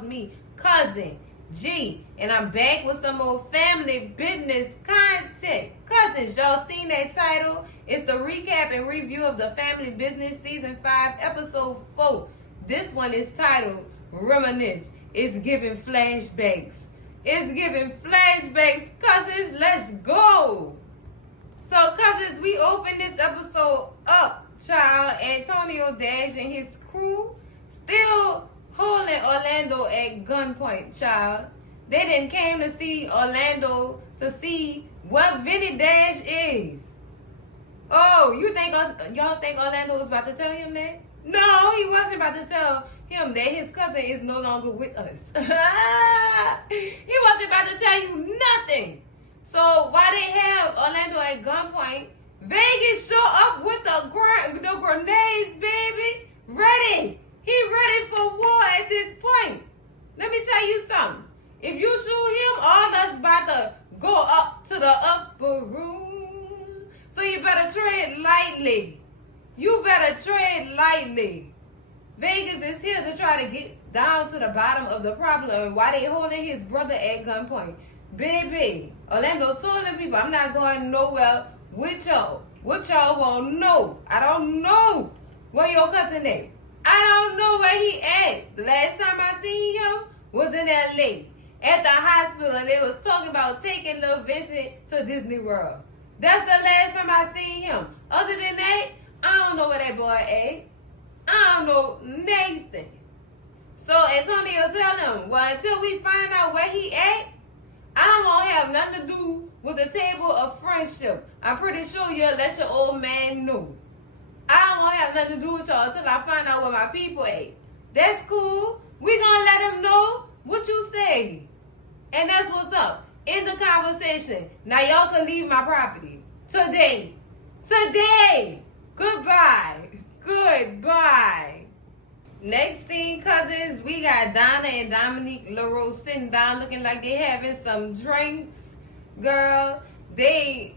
calls me Cousin G, and I'm back with some more family business content. Cousins, y'all seen that title? It's the recap and review of the Family Business Season 5, Episode 4. This one is titled Reminisce. It's giving flashbacks. It's giving flashbacks. Cousins, let's go. So, cousins, we open this episode up, child. Antonio Dash and his crew still holding Orlando at gunpoint, child. They didn't came to see Orlando to see what Vinny Dash is. Oh, y'all think Orlando was about to tell him that? No, he wasn't about to tell him that his cousin is no longer with us. He wasn't about to tell you nothing. So while they have Orlando at gunpoint, Vegas show up with the grenades, baby. Ready. He ready for war at this point. Let me tell you something. If you shoot him, all us about to go up to the upper room. So you better tread lightly. You better tread lightly. Vegas is here to try to get down to the bottom of the problem while they holding his brother at gunpoint. Baby, Orlando told them people, I'm not going nowhere with y'all. What y'all won't know. I don't know where your cousin at. I don't know where he at. The last time I seen him was in L.A. at the hospital, and they was talking about taking little Vincent to Disney World. That's the last time I seen him. Other than that, I don't know where that boy at. I don't know Nathan. So Antonio tell him, well, until we find out where he at, I don't want to have nothing to do with the table of friendship. I'm pretty sure you'll let your old man know. I don't want to have nothing to do with y'all until I find out where my people at. That's cool. We gonna let him know what you say. And that's what's up. End the conversation. Now y'all can leave my property. Today. Today. Goodbye. Goodbye. Next scene, cousins, we got Donna and Dominique LaRose sitting down looking like they having some drinks. Girl, they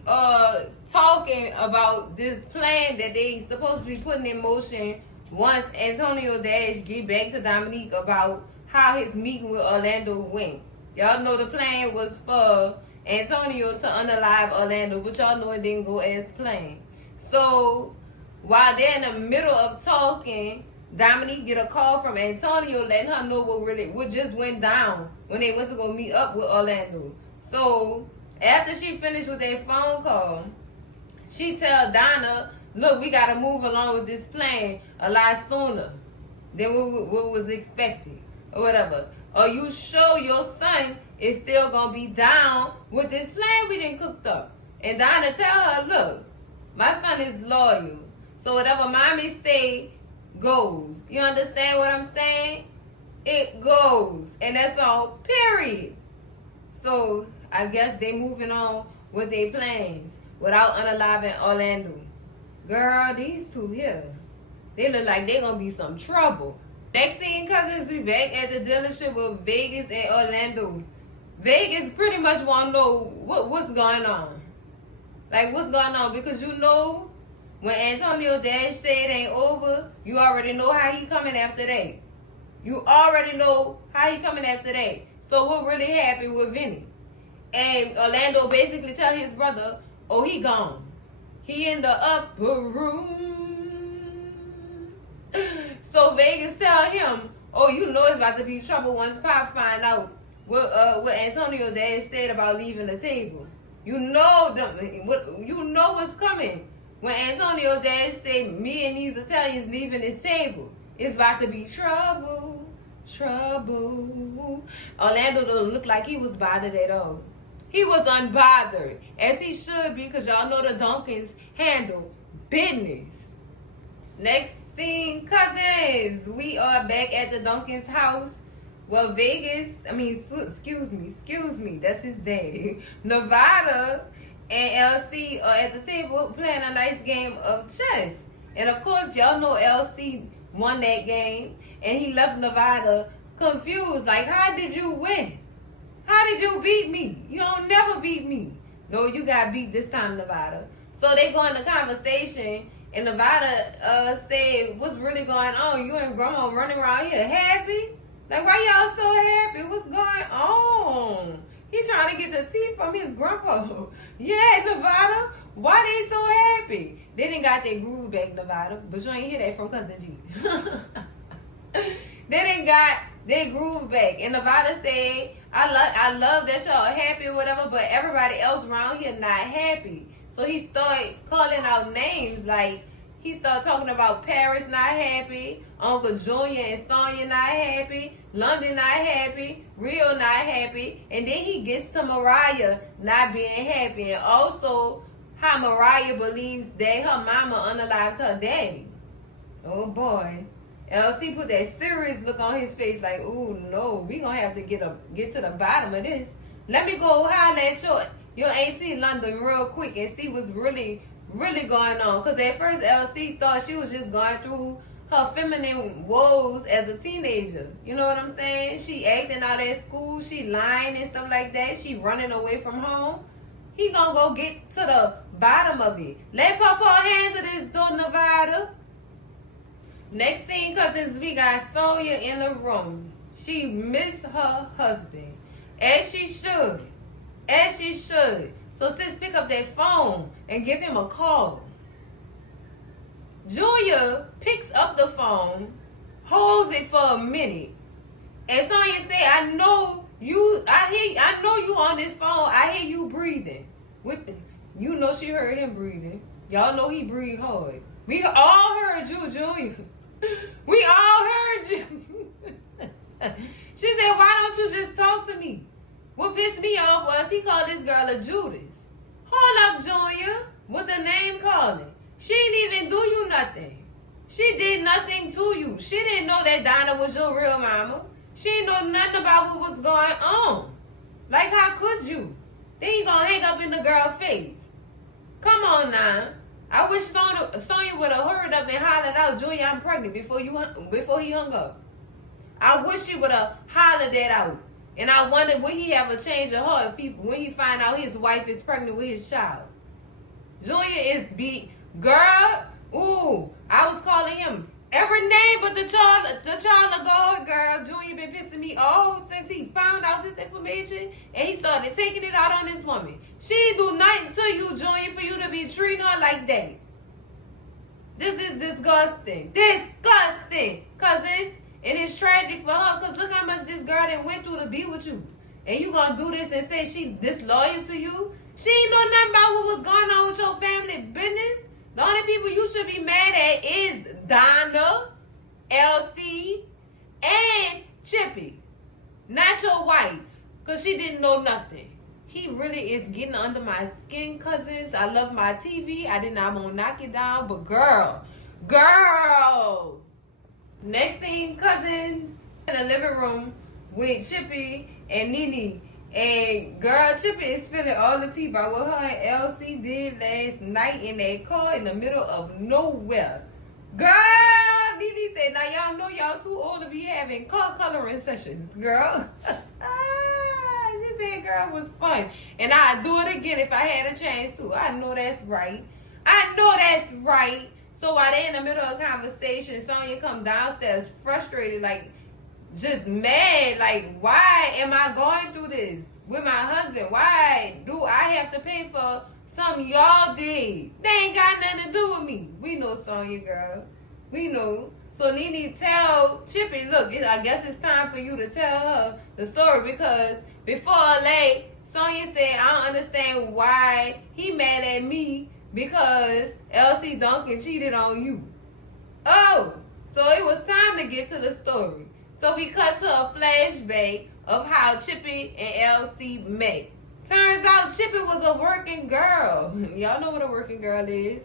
talking about this plan that they supposed to be putting in motion once Antonio Dash get back to Dominique about how his meeting with Orlando went. Y'all know the plan was for Antonio to unalive Orlando, but y'all know it didn't go as planned. So while they're in the middle of talking, Dominique get a call from Antonio letting her know what just went down when they went to go meet up with Orlando. So after she finished with that phone call, she tell Donna, look, we got to move along with this plan a lot sooner than what was expected or whatever. Are you sure your son is still going to be down with this plan we done cooked up? And Donna tell her, look, my son is loyal. So whatever mommy say goes. You understand what I'm saying? It goes. And that's all, period. So I guess they moving on with their plans without unaliving Orlando. Girl, these two here, they look like they gonna be some trouble. Next scene, cousins, we back at the dealership with Vegas and Orlando. Vegas pretty much want to know what's going on. Like, what's going on? Because you know, when Antonio Dash said it ain't over, you already know how he coming after that. You already know how he coming after that. So what really happened with Vinny? And Orlando basically tell his brother, oh, he gone. He in the upper room. So Vegas tell him, oh, you know it's about to be trouble once Pop find out what Antonio Dash said about leaving the table. You know what's coming. When Antonio Dash said, me and these Italians leaving this table, it's about to be trouble. Trouble. Orlando don't look like he was bothered at all. He was unbothered, as he should be, because y'all know the Duncans handle business. Next scene, cousins. We are back at the Duncans' house. Well, excuse me, that's his daddy. Nevada and LC are at the table playing a nice game of chess. And of course, y'all know LC won that game, and he left Nevada confused. Like, how did you win? How did you beat me? You don't never beat me. No, you got beat this time, Nevada. So they go into conversation, and Nevada said, what's really going on? You and Grandma running around here happy? Like, why y'all so happy? What's going on? He trying to get the tea from his grandpa. Yeah, Nevada. Why they so happy? They didn't got their groove back, Nevada. But you ain't hear that from Cousin G. They didn't got their groove back. And Nevada said, I love that y'all happy or whatever, but everybody else around here not happy. So he started calling out names. Like, he started talking about Paris not happy, Uncle Junior and Sonya not happy, London not happy, Rio not happy, and then he gets to Mariah not being happy, and also how Mariah believes that her mama unalived her daddy. Oh boy. LC put that serious look on his face like, oh no, we gonna have to get to the bottom of this. Let me go holler at your auntie London real quick and see what's really going on. Because at first LC thought she was just going through her feminine woes as a teenager. You know what I'm saying? She acting out at school, she lying and stuff like that, she running away from home. He gonna go get to the bottom of it. Let Papa handle this, though, Nevada. Next scene, cousins, we got Sonya in the room. She missed her husband. As she should. As she should. So sis, pick up that phone and give him a call. Julia picks up the phone, holds it for a minute, and Sonya say, I know you on this phone. I hear you breathing. You know she heard him breathing. Y'all know he breathed hard. We all heard you, Julia. We all heard you. She said, why don't you just talk to me? What pissed me off was he called this girl a Judas. Hold up, Junior. With the name calling. She didn't even do you nothing. She did nothing to you. She didn't know that Donna was your real mama. She didn't know nothing about what was going on. Like, how could you? Then you gonna hang up in the girl's face. Come on now. I wish Sonya would have hurried up and hollered out, Junior, I'm pregnant, before he hung up. I wish she would have hollered that out. And I wonder, will he have a change of heart when he find out his wife is pregnant with his child? Junior is beat. Girl, ooh, I was calling him every name but the child of God, girl. Junior been pissing me off since he found out this information and he started taking it out on this woman. She do nothing to you, Junior, for you to be treating her like that. This is disgusting. Disgusting, cousins. And it's tragic for her because look how much this girl done went through to be with you. And you gonna do this and say she disloyal to you? She ain't know nothing about what was going on with your family business. The only people you should be mad at is Donna, LC, and Chippy. Not your wife. Because she didn't know nothing. He really is getting under my skin, cousins. I love my TV. I did not want to knock it down. But girl. Next scene, cousins in the living room with Chippy and Nene. And girl, Chippy is spilling all the tea about what her and LC did last night in that car in the middle of nowhere. Girl, Nene said, now y'all know y'all too old to be having car coloring sessions, girl. She said, girl, it was fun. And I'd do it again if I had a chance to. I know that's right. So while they in the middle of a conversation, Sonya come downstairs frustrated, like just mad, like, why am I going through this with my husband? Why do I have to pay for something y'all did? They ain't got nothing to do with me. We know, Sonya, girl. We know. So Nene tell Chippy, look, I guess it's time for you to tell her the story because before late, Sonya said, I don't understand why he mad at me because LC Duncan cheated on you. Oh, so it was time to get to the story. So we cut to a flashback of how Chippy and LC met. Turns out Chippy was a working girl. Y'all know what a working girl is.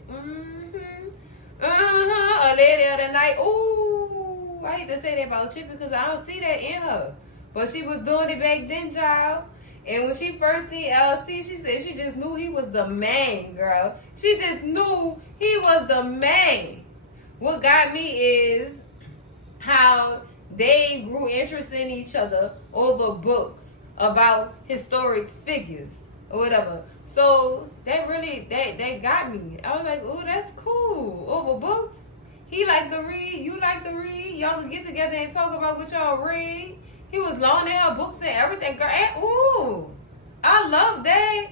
A lady of the night. Ooh, I hate to say that about Chippy because I don't see that in her. But she was doing it back then, child. And when she first seen LC, she said she just knew he was the man, girl. She just knew he was the man. What got me is how they grew interested in each other over books about historic figures or whatever. So that really, that got me. I was like, oh, that's cool. Over books. He like to read. You like to read. Y'all can get together and talk about what y'all read. He was loaning her books and everything. Girl, and, ooh, I love that.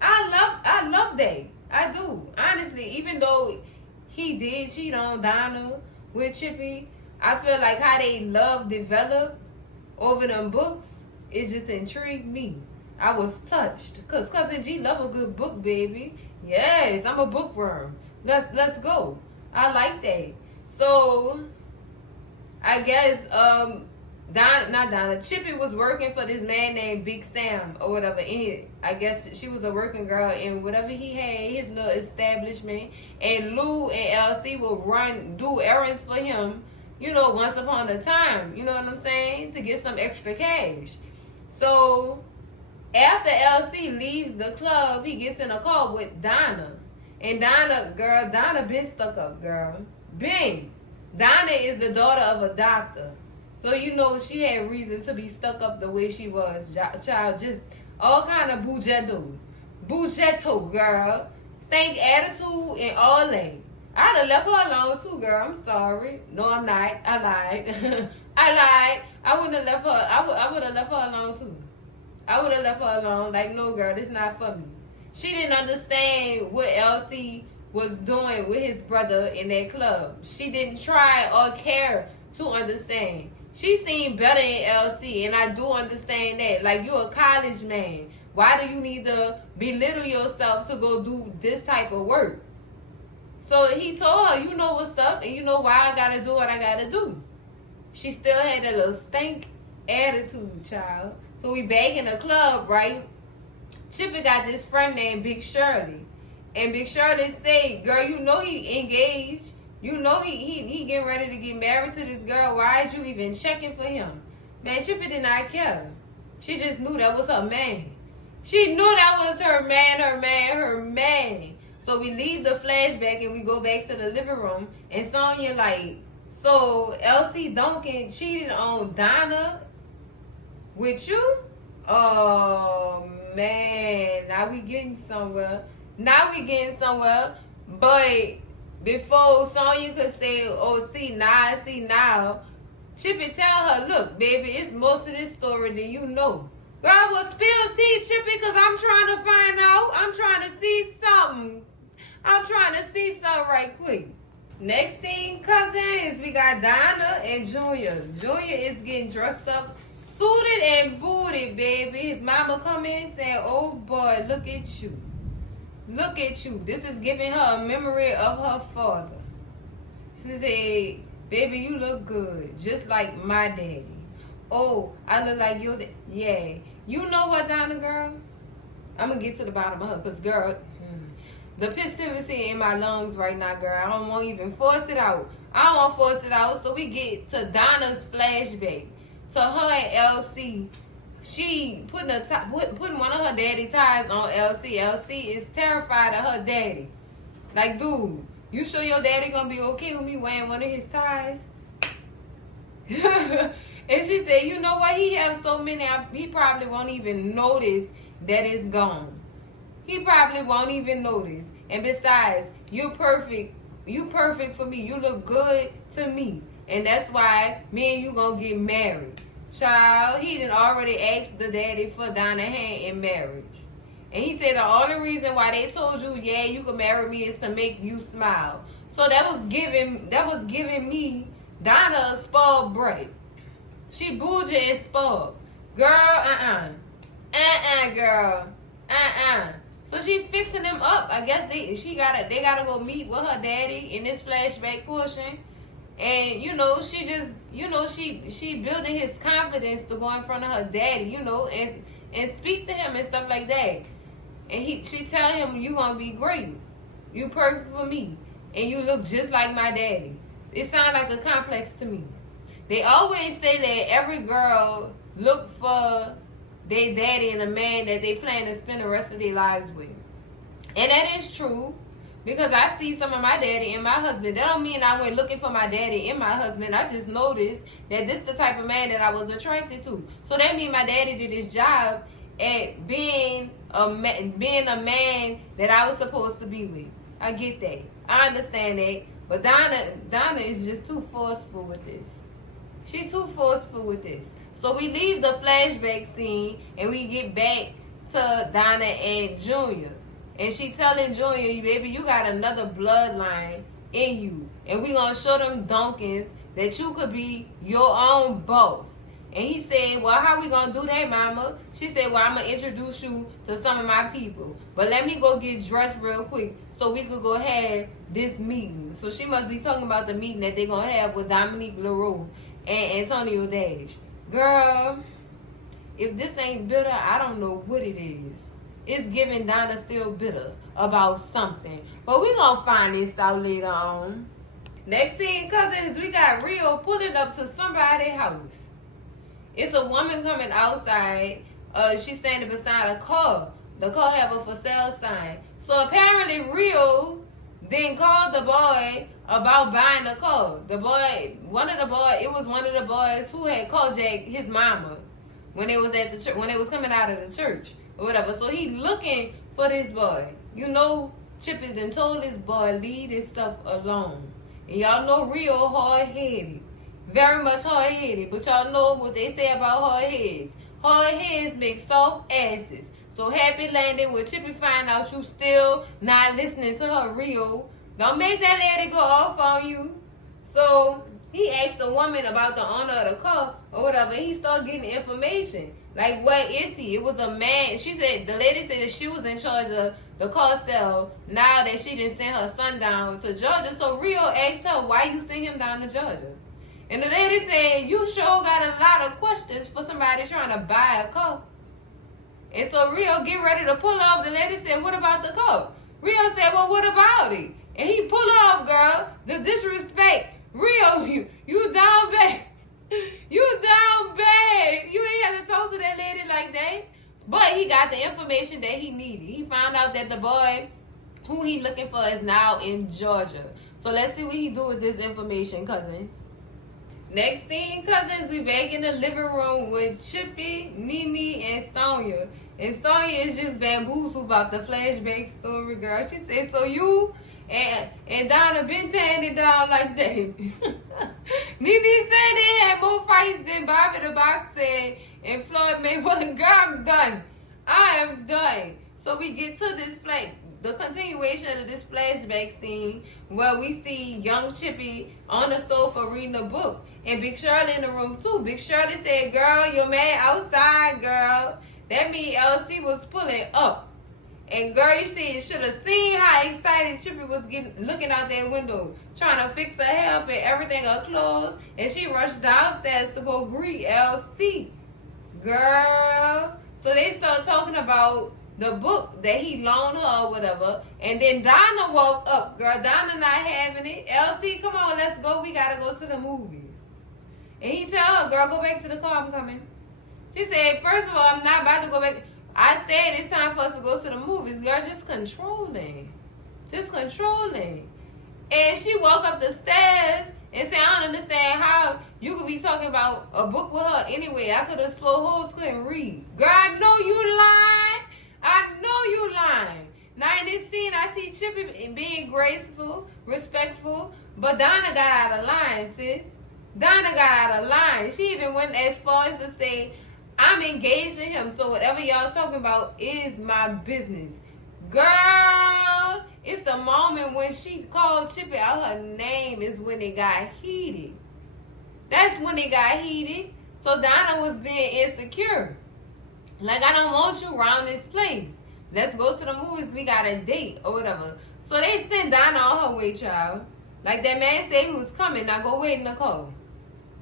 I love that. I do. Honestly, even though he did cheat on Donna with Chippy, I feel like how they love developed over them books, it just intrigued me. I was touched. Because Cousin G love a good book, baby. Yes, I'm a bookworm. Let's go. I like that. So, I guess, not Donna, Chippy was working for this man named Big Sam or whatever. And I guess she was a working girl in whatever he had, his little establishment. And Lou and LC will do errands for him, you know, once upon a time. You know what I'm saying? To get some extra cash. So, after LC leaves the club, he gets in a call with Donna. And Donna been stuck up, girl. Been. Donna is the daughter of a doctor. So, you know, she had reason to be stuck up the way she was. Child, just all kind of bujetto, girl. Stank attitude and all that. I'd have left her alone too, girl. I'm sorry. No, I'm not. I lied. I lied. I wouldn't have left her. I would have left her alone too. I would have left her alone. Like, no, girl, this not for me. She didn't understand what LC was doing with his brother in that club. She didn't try or care to understand. She seen better in LC, and I do understand that. Like, you're a college man. Why do you need to belittle yourself to go do this type of work? So he told her, you know what's up, and you know why I gotta do what I gotta do. She still had a little stank attitude, child. So we back in the club, right? Chippy got this friend named Big Shirley. And Big Shirley say, girl, you know he engaged. You know he getting ready to get married to this girl. Why is you even checking for him? Man, Chippy did not care. She just knew that was her man. She knew that was her man. So we leave the flashback and we go back to the living room. And Sonya like, so LC Duncan cheated on Donna with you? Oh, man. Now we getting somewhere. But before Sonya could say, oh, see now, Chippy tell her, look, baby, it's more to this story than you know. Girl, well, spill tea, Chippy, because I'm trying to find out. I'm trying to see something right quick. Next scene, cousins, we got Donna and Junior. Junior is getting dressed up, suited and booted, baby. His mama come in saying, oh, boy, look at you. Look at you. This is giving her a memory of her father. She said, baby, you look good, just like my daddy. Oh, I look like your daddy. Yeah. You know what, Donna, girl? I'm going to get to the bottom of her because, girl, the positivity in my lungs right now, girl. I don't want to even force it out. So we get to Donna's flashback. To her and LC. She putting one of her daddy ties on LC. LC is terrified of her daddy. Like, dude, you sure your daddy gonna be okay with me wearing one of his ties? And she said, you know what? He have so many, he probably won't even notice that it's gone. He probably won't even notice. And besides, you're perfect. You perfect for me. You look good to me. And that's why me and you gonna get married. Child, he done already asked the daddy for Donna's hand in marriage. And he said the only reason why they told you, yeah, you can marry me is to make you smile. So that was giving me Donna a spoiled brat. She bougie and spoiled. Girl, girl. So she fixing them up. I guess they gotta go meet with her daddy in this flashback portion. And, she building his confidence to go in front of her daddy, and speak to him and stuff like that. And she tell him, you gonna be great. You perfect for me. And you look just like my daddy. It sounds like a complex to me. They always say that every girl look for their daddy and a man that they plan to spend the rest of their lives with. And that is true. Because I see some of my daddy and my husband. That don't mean I went looking for my daddy and my husband. I just noticed that this is the type of man that I was attracted to. So that means my daddy did his job at being a man that I was supposed to be with. I get that. I understand that. But Donna is just too forceful with this. She's too forceful with this. So we leave the flashback scene and we get back to Donna and Junior. And she telling Junior, baby, you got another bloodline in you. And we gonna show them Duncans that you could be your own boss. And he said, well, how we gonna do that, mama? She said, well, I'm gonna introduce you to some of my people. But let me go get dressed real quick so we could go have this meeting. So she must be talking about the meeting that they gonna have with Dominique LaRue and Antonio Dash. Girl, if this ain't bitter, I don't know what it is. It's giving Donna still bitter about something. But we gonna find this out later on. Next thing, cousins, we got Rio pulling up to somebody's house. It's a woman coming outside. She's standing beside a car. The car have a for sale sign. So apparently Rio then called the boy about buying a car. It was one of the boys who had carjacked his mama when they was at the church, when they was coming out of the church or whatever. So he looking for this boy. You know, Chippy done told this boy leave this stuff alone. And y'all know Rio hard-headed. Very much hard-headed. But y'all know what they say about hard heads. Hard heads make soft asses. So happy landing when Chippy find out you still not listening to her, Rio. Don't make that lady go off on you. So he asked the woman about the owner of the car or whatever. He started getting information. Like, what is he? It was a man. She said, the lady said that she was in charge of the car sale now that she didn't send her son down to Georgia. So Rio asked her, why you send him down to Georgia? And the lady said, you sure got a lot of questions for somebody trying to buy a car. And so Rio get ready to pull off. The lady said, what about the car? Rio said, well, what about it? And he pull off, girl. The disrespect. Rio, you down bad. You down bad. You ain't have to talk to that lady like that. But he got the information that he needed. He found out that the boy who he looking for is now in Georgia. So let's see what he do with this information, cousins. Next scene, cousins, we back in the living room with Chippy, Nene, and Sonya. And Sonya is just bamboozled about the flashback story, girl. She said, so you and Donna been tearing it down like that. Nene said they had more fights than Bobby the Boxer and Floyd Mayweather. Girl, I'm done. I am done. So we get to this the continuation of this flashback scene where we see young Chippy on the sofa reading a book. And Big Shirley in the room too. Big Shirley said, girl, your man outside, girl. That means LC was pulling up. And girl, you should have seen how excited Chippy was looking out that window, trying to fix her hair up and everything, her clothes. And she rushed downstairs to go greet LC. Girl. So they start talking about the book that he loaned her or whatever. And then Donna woke up. Girl, Donna not having it. LC, come on, let's go. We got to go to the movies. And he tell her, girl, go back to the car. I'm coming. She said, first of all, I'm not about to go back. I said it's time for us to go to the movies. Girl, just controlling. Just controlling. And she woke up the stairs and said, I don't understand how you could be talking about a book with her anyway. I could have swore hoes couldn't read. Girl, I know you lying. I know you lying. Now in this scene, I see Chippy being graceful, respectful, but Donna got out of line, sis. Donna got out of line. She even went as far as to say, I'm engaged in him, so whatever y'all talking about is my business. Girl, it's the moment when she called Chippy out her name is when it got heated. That's when it got heated. So Donna was being insecure. Like, I don't want you around this place. Let's go to the movies. We got a date or whatever. So they sent Donna on her way, child. Like that man said he was coming. Now go wait in the car.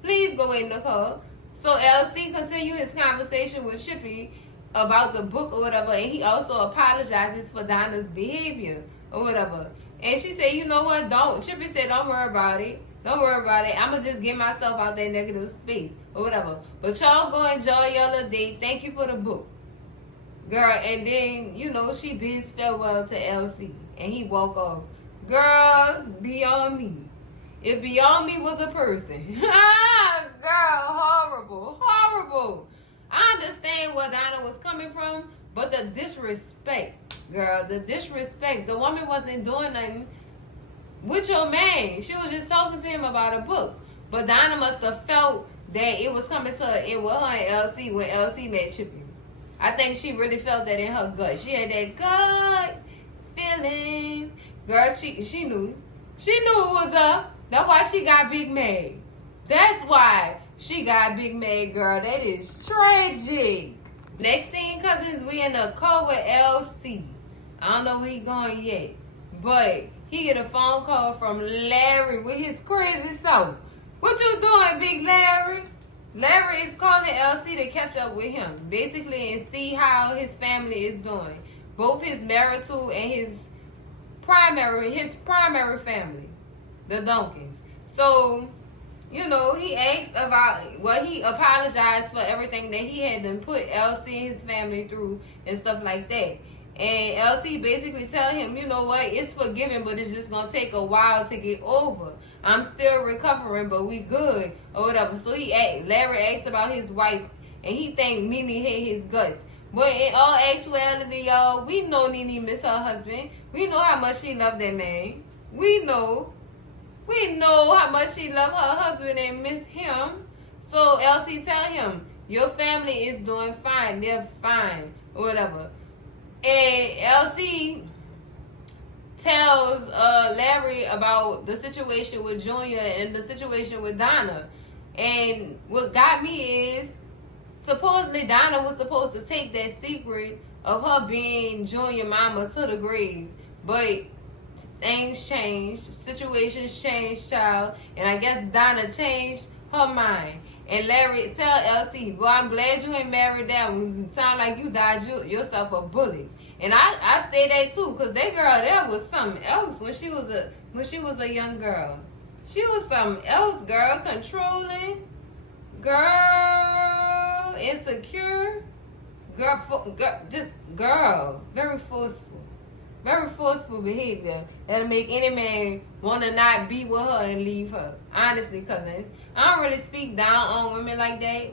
Please go wait in the car. So LC continued his conversation with Chippy about the book or whatever. And he also apologizes for Donna's behavior or whatever. And she said, you know what? Chippy said, don't worry about it. Don't worry about it. I'm going to just get myself out that negative space or whatever. But y'all go enjoy your little date. Thank you for the book. Girl, and then, you know, she bids farewell to LC. And he walk off. Girl, Beyond Me. If Beyond Me was a person. Girl, horrible. Horrible. I understand where Donna was coming from, but the disrespect, girl, the disrespect. The woman wasn't doing nothing with your man. She was just talking to him about a book. But Donna must have felt that it was coming to an end with her and LC when LC met Chippy. I think she really felt that in her gut. She had that gut feeling. Girl, she knew. She knew it was up. That's why she got big mad. That's why she got big mad, girl. That is tragic. Next thing, cousins, we in the car with LC. I don't know where he going yet. But he get a phone call from Larry with his crazy self. What you doing, big Larry? Larry is calling LC to catch up with him, basically, and see how his family is doing. Both his marital and his primary family, the Duncans. So, you know, he asked about, he apologized for everything that he had done put LC and his family through and stuff like that. And LC basically tell him, you know what, it's forgiven, but it's just going to take a while to get over. I'm still recovering, but we good, or whatever. So Larry asked about his wife, and he think Nene hit his guts. But in all actuality, y'all, we know Nene miss her husband. We know how much she loved that man. We know how much she loved her husband and miss him. So LC tell him, your family is doing fine. They're fine, or whatever. And LC tells Larry about the situation with Junior and the situation with Donna. And what got me is, supposedly Donna was supposed to take that secret of her being Junior mama to the grave. But things changed. Situations changed, child. And I guess Donna changed her mind. And Larry tell LC, boy, I'm glad you ain't married that one. It sound like you died yourself a bully. And I say that too, because that girl there was something else when she was a young girl. She was something else, girl. Controlling, girl, insecure, girl, very forceful. Very forceful behavior that'll make any man want to not be with her and leave her. Honestly, cousins, I don't really speak down on women like that.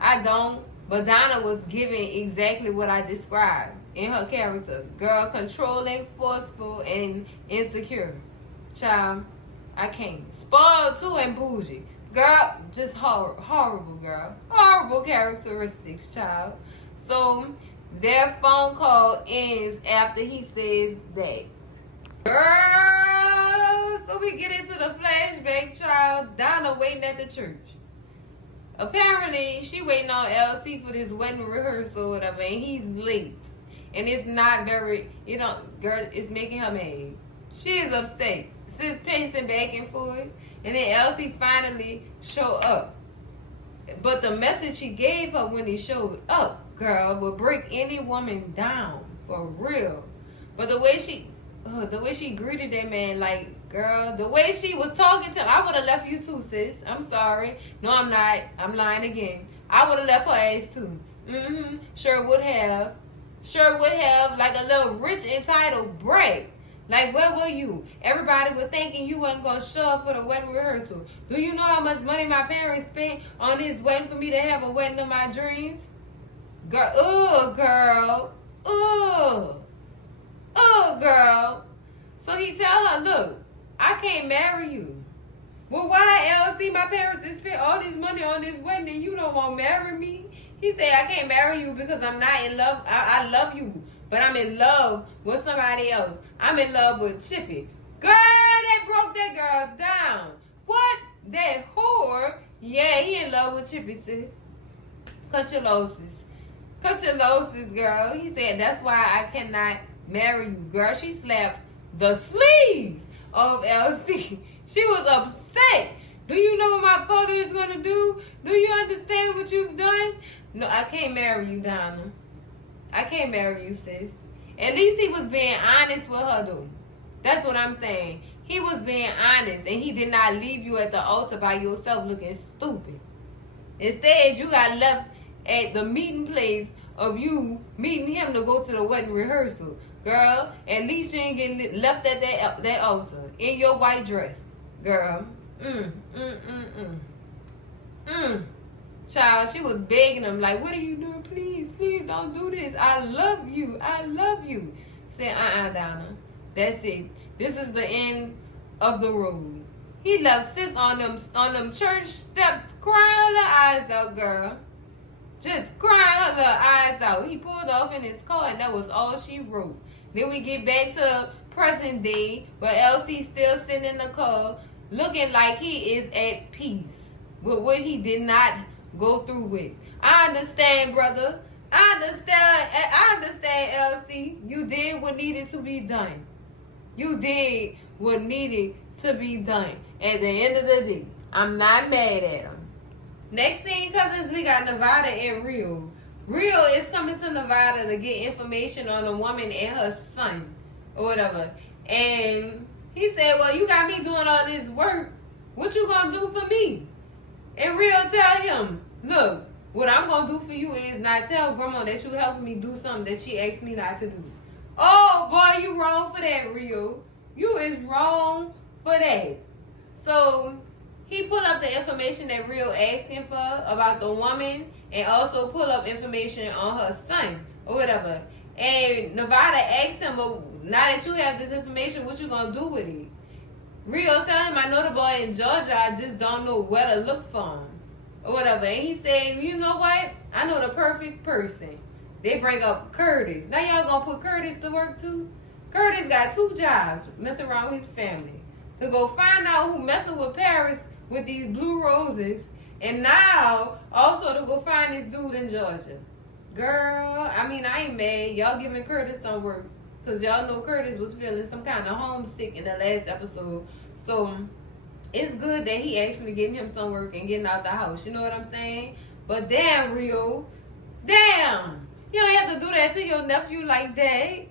I don't. But Donna was giving exactly what I described in her character. Girl, controlling, forceful, and insecure. Child, I can't. Spoiled too and bougie. Girl, just horrible, girl. Horrible characteristics, child. So their phone call ends after he says that. Girl, so we get into the flashback, child. Donna waiting at the church. Apparently, she waiting on LC for this wedding rehearsal or whatever, and he's late. And it's not very, girl, it's making her mad. She is upset. Sis pacing back and forth, and then LC finally show up. But the message he gave her when he showed up, girl, would break any woman down, for real. But the way she greeted that man, like, girl, the way she was talking to him, I would have left you too, sis. I'm sorry. No, I'm not. I'm lying again. I would have left her ass too. Sure would have. Like a little rich, entitled brat. Like, where were you? Everybody was thinking you wasn't going to show up for the wedding rehearsal. Do you know how much money my parents spent on this wedding for me to have a wedding of my dreams? Girl, girl. So he tell her, look, I can't marry you. Well, why, LC? My parents just spent all this money on this wedding and you don't want to marry me? He said, I can't marry you because I'm not in love. I love you, but I'm in love with somebody else. I'm in love with Chippy. Girl, that broke that girl down. What? That whore? Yeah, he in love with Chippy, sis. Cut your losses, girl. He said, that's why I cannot marry you. Girl, she slapped the sleeves of LC. She was upset. Do you know what my father is going to do? Do you understand what you've done? No, I can't marry you, Donna. I can't marry you, sis. At least he was being honest with her, though. That's what I'm saying. He was being honest, and he did not leave you at the altar by yourself looking stupid. Instead, you got left at the meeting place of you meeting him to go to the wedding rehearsal. Girl, at least you ain't get left at that altar in your white dress. Girl. Child, she was begging him, like, what are you doing? Please don't do this. I love you. Said, Donna. That's it. This is the end of the road. He left sis on them church steps crying her eyes out, girl. Just crying her eyes out. He pulled off in his car, and that was all she wrote. Then we get back to present day, but LC still sitting in the car, looking like he is at peace with what he did not go through with. I understand, brother. I understand, LC. You did what needed to be done. You did what needed to be done. At the end of the day, I'm not mad at him. Next thing, cousins, we got Nevada and Rio. Rio is coming to Nevada to get information on a woman and her son, or whatever. And he said, well, you got me doing all this work. What you gonna do for me? And Rio tell him, look, what I'm gonna do for you is not tell grandma that you helping me do something that she asked me not to do. Oh, boy, you wrong for that, Rio. You is wrong for that. So he pulled up the information that Rio asked him for about the woman, and also pull up information on her son or whatever. And Nevada asked him, well, now that you have this information, what you gonna do with it? Rio tell him, I know the boy in Georgia, I just don't know where to look for him or whatever. And he said, you know what? I know the perfect person. They bring up Curtis. Now y'all gonna put Curtis to work too? Curtis got 2 jobs, messing around with his family. To go find out who messing with Paris with these blue roses, and now also to go find this dude in Georgia. Girl, I mean, I ain't mad. Y'all giving Curtis some work, because y'all know Curtis was feeling some kind of homesick in the last episode. So it's good that he actually getting him some work and getting out the house. You know what I'm saying? But damn, Rio. Damn. You don't have to do that to your nephew like that.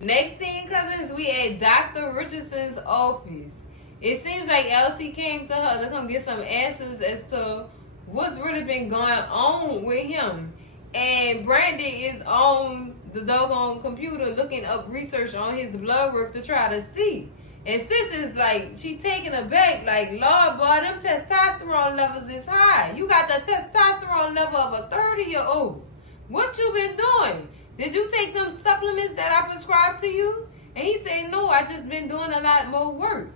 Next scene, cousins, we at Dr. Richardson's office. It seems like Elsie came to her to come get some answers as to what's really been going on with him. And Brandy is on the doggone computer looking up research on his blood work to try to see. And sis is like, she taking it back, like, Lord, boy, them testosterone levels is high. You got the testosterone level of a 30-year-old. What you been doing? Did you take them supplements that I prescribed to you? And he said, no, I just been doing a lot more work.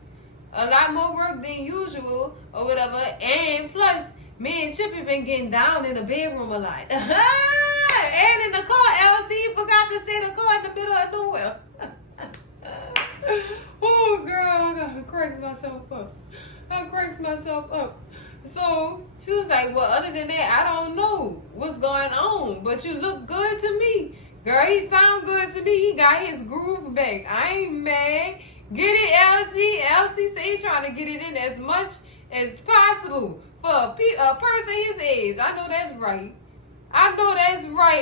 A lot more work than usual or whatever. And plus, me and Chippy been getting down in the bedroom a lot. And in the car, LC forgot to say the car in the middle of nowhere. Oh, girl, I gotta crack myself up. So she was like, well, other than that, I don't know what's going on. But you look good to me. Girl, he sound good to me. He got his groove back. I ain't mad. Get it, LC. LC say he trying to get it in as much as possible for a person his age. I know that's right.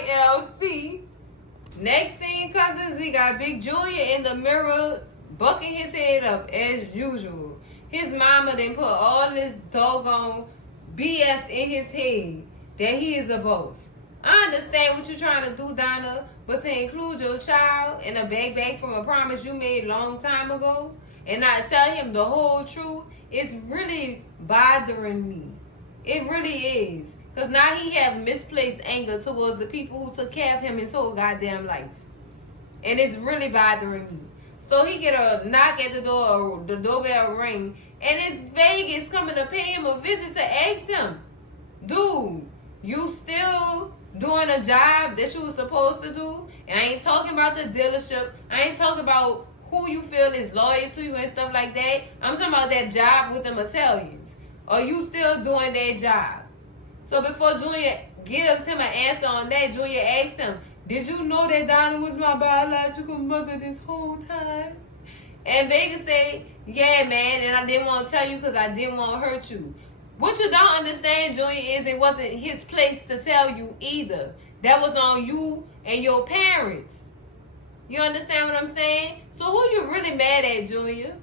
LC. Next scene, cousins, we got Big Junior in the mirror, bucking his head up as usual. His mama then put all this doggone BS in his head that he is a boss. I understand what you're trying to do, Donna, but to include your child in a bag from a promise you made a long time ago and not tell him the whole truth, it's really bothering me. It really is. Because now he have misplaced anger towards the people who took care of him his whole goddamn life. And it's really bothering me. So he get a knock at the door, the doorbell ring, and it's Vegas coming to pay him a visit to ask him, dude, you still doing a job that you were supposed to do? And I ain't talking about the dealership. I ain't talking about who you feel is loyal to you and stuff like that. I'm talking about that job with them Italians. Are you still doing that job? So before Junior gives him an answer on that, Junior asks him, did you know that Donna was my biological mother this whole time? And Vegas said, yeah, man, and I didn't want to tell you because I didn't want to hurt you. What you don't understand, Junior, is it wasn't his place to tell you either. That was on you and your parents. You understand what I'm saying? So who you really mad at, Junior?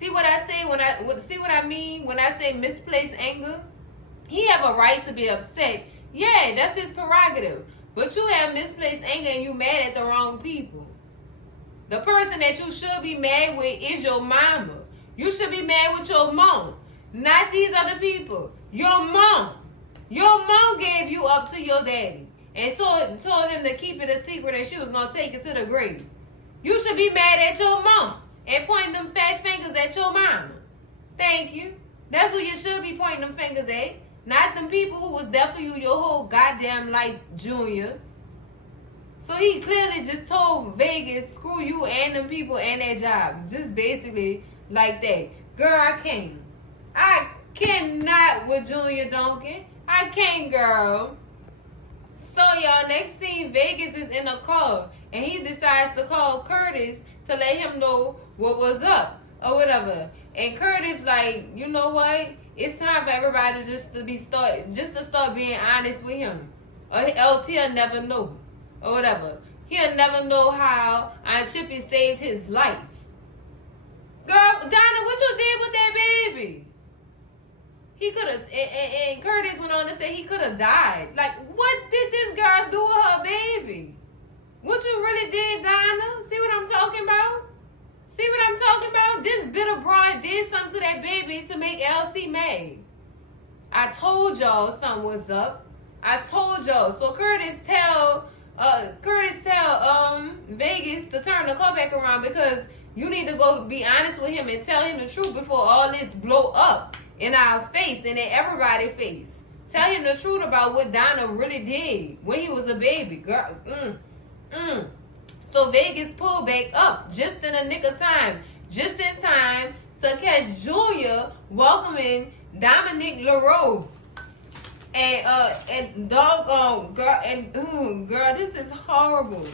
See what I say see what I mean when I say misplaced anger? He have a right to be upset. Yeah, that's his prerogative. But you have misplaced anger and you mad at the wrong people. The person that you should be mad with is your mama. You should be mad with your mom, not these other people. Your mom. Your mom gave you up to your daddy and told him to keep it a secret and she was going to take it to the grave. You should be mad at your mom. and pointing them fat fingers at your mama. Thank you. That's who you should be pointing them fingers at. Not them people who was there for you your whole goddamn life, Junior. So he clearly just told Vegas, screw you and them people and that job. Just basically like that. Girl, I can't. I cannot with Junior Duncan. I can't, girl. So, y'all, next scene, Vegas is in a car. And he decides to call Curtis to let him know what was up or whatever. And Curtis like, you know what? It's time for everybody just to start being honest with him. Or else he'll never know. Or whatever. He'll never know how Aunt Chippy saved his life. Girl, Donna, what you did with that baby? He could have, and Curtis went on to say he could have died. Like, what did this girl do with her baby? What you really did, Donna? See what I'm talking about? See what I'm talking about? This bitter broad did something to that baby to make LC mad. I told y'all something was up. I told y'all. So Curtis tell Vegas to turn the car back around because you need to go be honest with him and tell him the truth before all this blow up in our face and in everybody's face. Tell him the truth about what Donna really did when he was a baby. Girl, So Vegas pulled back up just in the nick of time. Just in time to catch Junior welcoming Dominique LaRose. And doggone girl, this is horrible.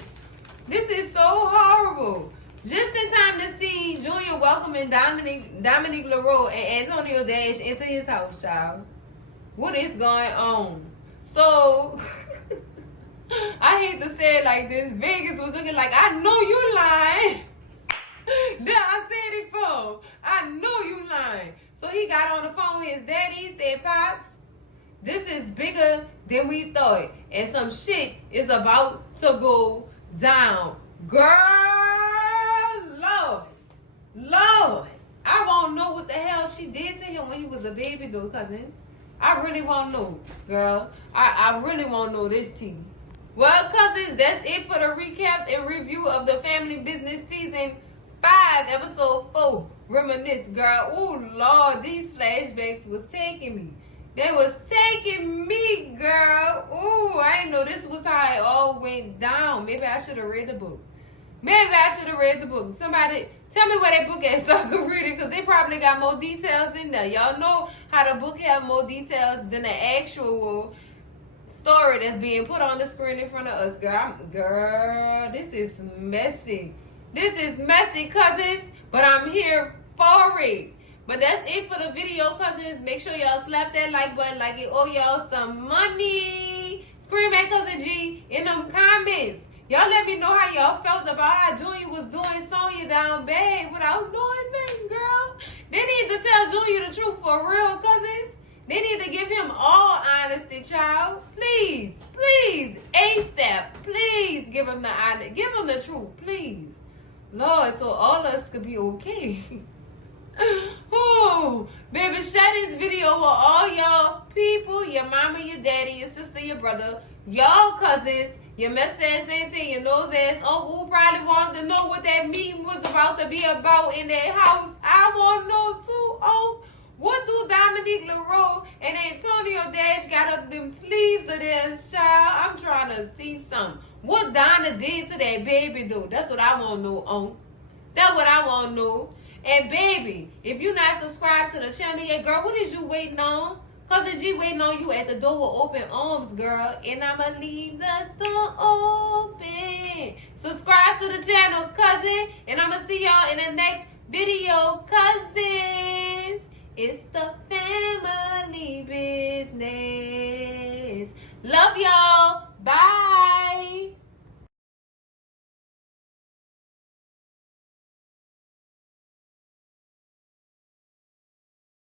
This is so horrible. Just in time to see Junior welcoming Dominique LaRose and Antonio Dash into his house, child. What is going on? So, I hate to say it like this. Vegas was looking like, I know you lying. I said it before. I know you lying. So he got on the phone with his daddy, said, Pops, this is bigger than we thought. And some shit is about to go down. Girl, Lord. I won't know what the hell she did to him when he was a baby, though, cousins. I really won't know, girl. I really won't know this tea. Well, cousins, that's it for the recap and review of the Family Business Season 5, Episode 4. Reminisce, girl. Oh, Lord, these flashbacks was taking me. They was taking me, girl. Oh, I didn't know this was how it all went down. Maybe I should have read the book. Somebody tell me where that book is so I can read it, because they probably got more details in there. Y'all know how the book have more details than the actual story that's being put on the screen in front of us, girl. This is messy. Cousins, but I'm here for it. But that's it for the video, cousins. Make sure y'all slap that like button like it owe y'all some money. Scream at Cousin G in them comments. Y'all let me know how y'all felt about how Junior was doing Sonya down bad without doing nothing, girl. They need to tell Junior the truth for real, cousins. They need to give him all honesty, child. Please, ASAP. Please give him the honesty. Give him the truth, please. Lord, so all of us could be okay. Oh, baby, share this video with all y'all people, your mama, your daddy, your sister, your brother, y'all cousins, your mess ass auntie, your nose ass uncle who probably wanted to know what that meeting was about to be about in their house. I want to know too. Oh, what do Dominique LaRose and Antonio Dash got up them sleeves of theirs, child? I'm trying to see something. What Donna did to that baby, though? That's what I want to know, That's what I want to know. And baby, if you not subscribed to the channel yet, girl, what is you waiting on? Cousin G waiting on you at the door with open arms, girl. And I'ma leave the door open. Subscribe to the channel, cousin. And I'ma see y'all in the next video, cousins. It's the family business. Love y'all.